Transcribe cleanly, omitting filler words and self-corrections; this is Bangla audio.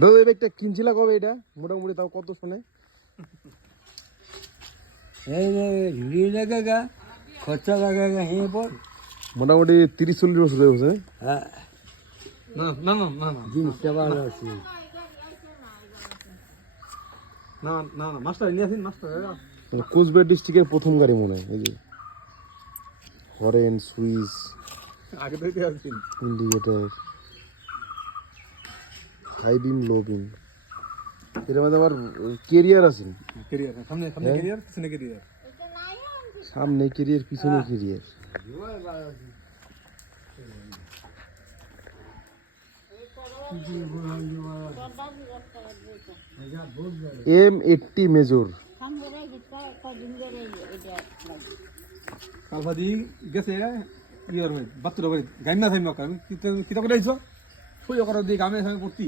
দাদা এই ব্যাগটা কিনছিলা কবে? এটা মোটামুটি তাও কত শোনে? लगेगा खर्चा लगेगा यहीं पर। মোটামুটি 30-40 বছর হয়ে গেছে। না না না না না दिन सवाल আছে। না না না মাস্টার নিয়ে আসেন মাস্টার। কোচবিহার ডিস্ট্রিক্টের প্রথম গাড়ি মনে হয় এই যে হরেন সুইচ আগে থেকে আসেন। ইন্ডিকেটর হাই বিম লো বিম। এর মধ্যে আবার কেরিয়ার আছে, ক্যারিয়ার সামনে সামনে ক্যারিয়ার পিছনে ক্যারিয়ার। সামনে কেরিয়ার পিছনে কেরিয়ার। M80 মেজর কালবাদি গেছে ইয়ার ভাই বাত্তুরা ভাই গাইনা থাইমা আমি কিতা করে আইছো সই করার দিয়ে গামে সঙ্গে পড়তি